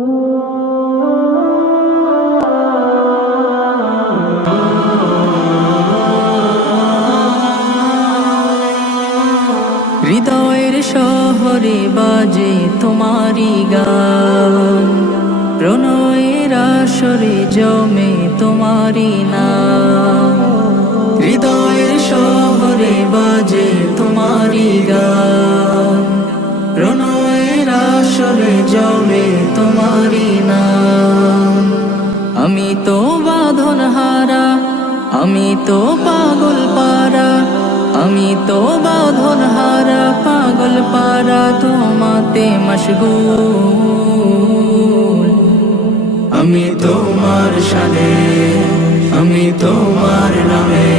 হৃদয়ের শহরে বাজে তোমারি গান, প্রণয়ের আসরে জমে তোমারি নাম। হৃদয়ের শহরে বাজে তোমারি গান, প্রণয়ের আসরে জমে তোমারি নাম। আমি তো বাঁধন হারা, আমি তো পাগল পারা, আমি তো বাঁধন হারা পাগল পারা তোমাতে মশগুল। আমি তোমার শানে, আমি তোমার নামে,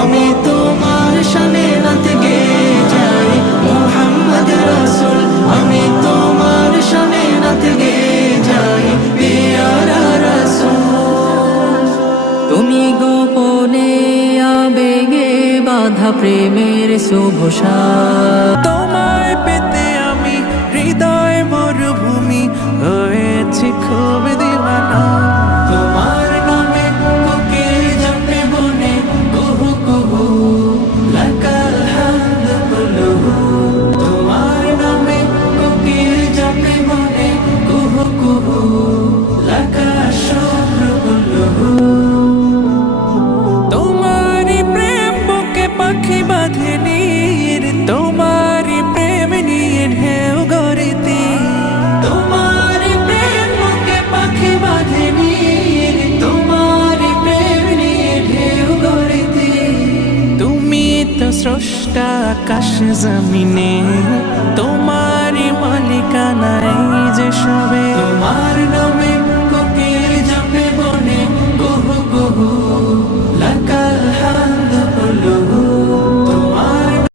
আমি তোমার শানে নাত গেয়ে যাই মুহাম্মদ রাসূল। আমি তোমার শানে নাত গেয়ে যাই পিয়ারা রাসূল। তুমি গোপনে আবেগে বাধা প্রেমের শুভ সাথ, তোমায় পেতে আমি হৃদয় মরুভূমি হয়েছি খুব দিওয়ানা। তোমার নামে কোকিল জপে বনে কুহু কুহু, লাকাল হামদ কুলুহু। তোমার নামে কোকিল জপে বনে কুহু কুহু, লাকাল শুকর কুলুহু। তোমারি প্রেম বুকে পাখি বাঁধে নীর, তোমারি প্রেম নিয়ে ঢেউ গড়িতে। তোমারি প্রেম বুকে পাখি বাঁধে নীর, তোমারি প্রেম নিয়ে ঢেউ গড়িতে। তুমি তো স্রষ্টা আকাশ জমিনে, তোমারি মালিকানায় যে সবে। তোমার